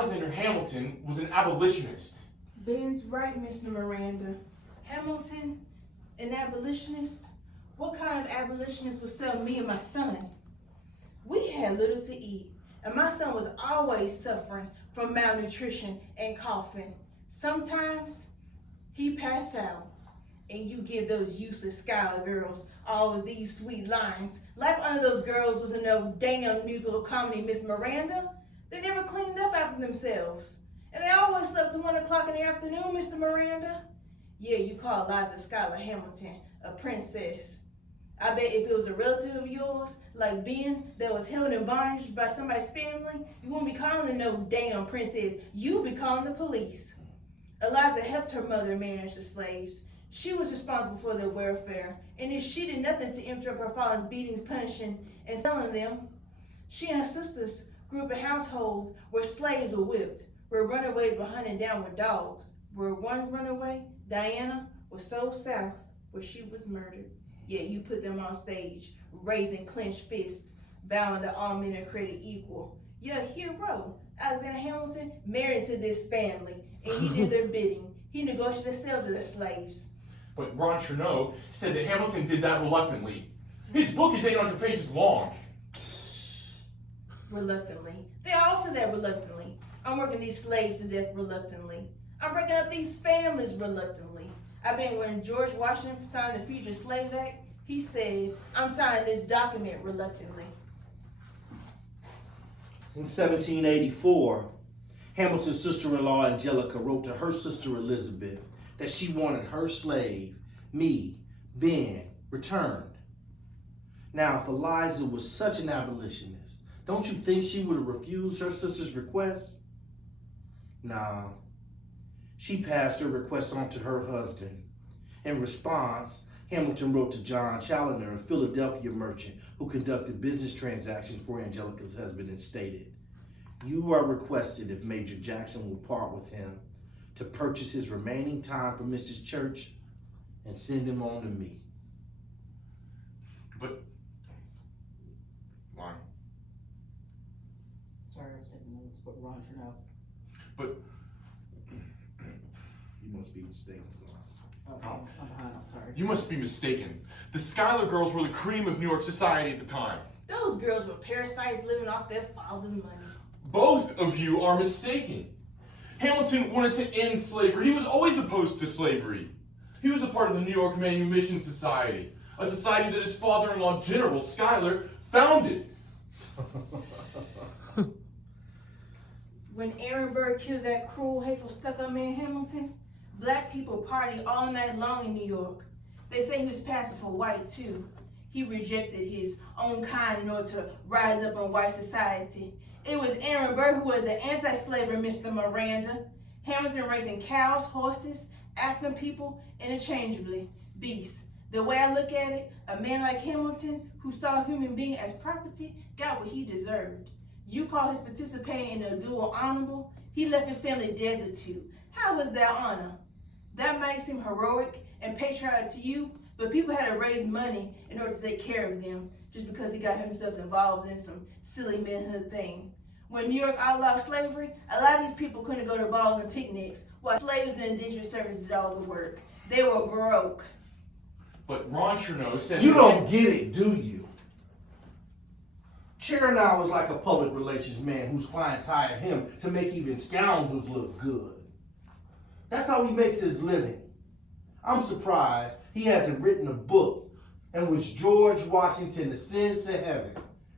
Alexander Hamilton was an abolitionist. Ben's right, Mr. Miranda. Hamilton, an abolitionist? What kind of abolitionist would sell me and my son? We had little to eat, and my son was always suffering from malnutrition and coughing. Sometimes he passed out, and you give those useless scholar girls all of these sweet lines. Life under those girls was a no damn musical comedy, Miss Miranda. They never cleaned up after themselves. And they always slept till 1 o'clock in the afternoon, Mr. Miranda. Yeah, you call Liza Schuyler Hamilton a princess. I bet if it was a relative of yours, like Ben, that was held in bondage by somebody's family, you wouldn't be calling her no damn princess. You'd be calling the police. Eliza helped her mother manage the slaves. She was responsible for their welfare, and if she did nothing to interrupt her father's beatings, punishing, and selling them, she and her sisters grew up in households where slaves were whipped, where runaways were hunted down with dogs, where one runaway, Diana, was sold south, where she was murdered. Yet you put them on stage, raising clenched fists, vowing that all men are created equal. Your hero, Alexander Hamilton, married to this family, and he did their bidding. He negotiated the sales of their slaves. But Ron Chernow said that Hamilton did that reluctantly. His book is 800 pages long. Reluctantly. They all said that reluctantly. I'm working these slaves to death reluctantly. I'm breaking up these families reluctantly. I bet when George Washington signed the Fugitive Slave Act, he said, I'm signing this document reluctantly. In 1784, Hamilton's sister-in-law Angelica wrote to her sister Elizabeth that she wanted her slave, me, Ben, returned. Now, if Eliza was such an abolitionist, don't you think she would have refused her sister's request? Nah. She passed her request on to her husband. In response, Hamilton wrote to John Challoner, a Philadelphia merchant who conducted business transactions for Angelica's husband, and stated, "You are requested, if Major Jackson will part with him, to purchase his remaining time from Mrs. Church and send him on to me." But, Ron. Sorry, I was taking notes, but Ron Chernow. But, You must be mistaken. I'm behind, I'm sorry. you must be mistaken. The Schuyler girls were the cream of New York society at the time. Those girls were parasites living off their father's money. Both of you are mistaken. Hamilton wanted to end slavery. He was always opposed to slavery. He was a part of the New York Manumission Society, a society that his father-in-law, General Schuyler, founded. When Aaron Burr killed that cruel, hateful, stuck-up man Hamilton, black people partied all night long in New York. They say he was passing for white too. He rejected his own kind in order to rise up in white society. It was Aaron Burr who was the anti-slaver, Mr. Miranda. Hamilton ranked in cows, horses, African people, interchangeably, beasts. The way I look at it, a man like Hamilton, who saw a human being as property, got what he deserved. You call his participating in a duel honorable? He left his family destitute. How was that honor? That might seem heroic and patriotic to you, but people had to raise money in order to take care of them, just because he got himself involved in some silly manhood thing. When New York outlawed slavery, a lot of these people couldn't go to balls and picnics, while slaves and indentured servants did all the work. They were broke. But Ron Chernow said You don't get it, do you? Chernow was like a public relations man whose clients hired him to make even scoundrels look good. That's how he makes his living. I'm surprised he hasn't written a book in which George Washington ascends to heaven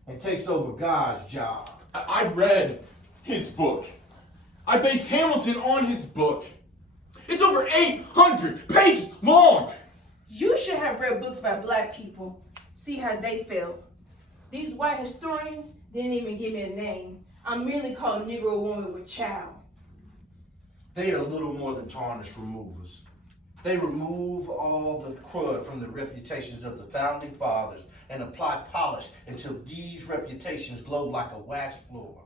and takes over God's job. I read his book. I based Hamilton on his book. It's over 800 pages long. You should have read books by black people. See how they felt. These white historians didn't even give me a name. I'm merely called Negro woman with child. They are little more than tarnish removers. They remove all the crud from the reputations of the founding fathers and apply polish until these reputations glow like a wax floor.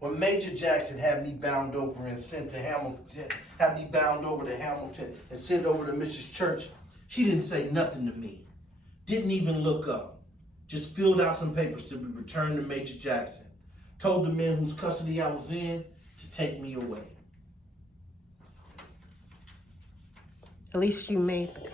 When Major Jackson had me bound over and sent to Hamilton, and sent over to Mrs. Church, she didn't say nothing to me. Didn't even look up. Just filled out some papers to be returned to Major Jackson. Told the men whose custody I was in, to take me away. At least you made the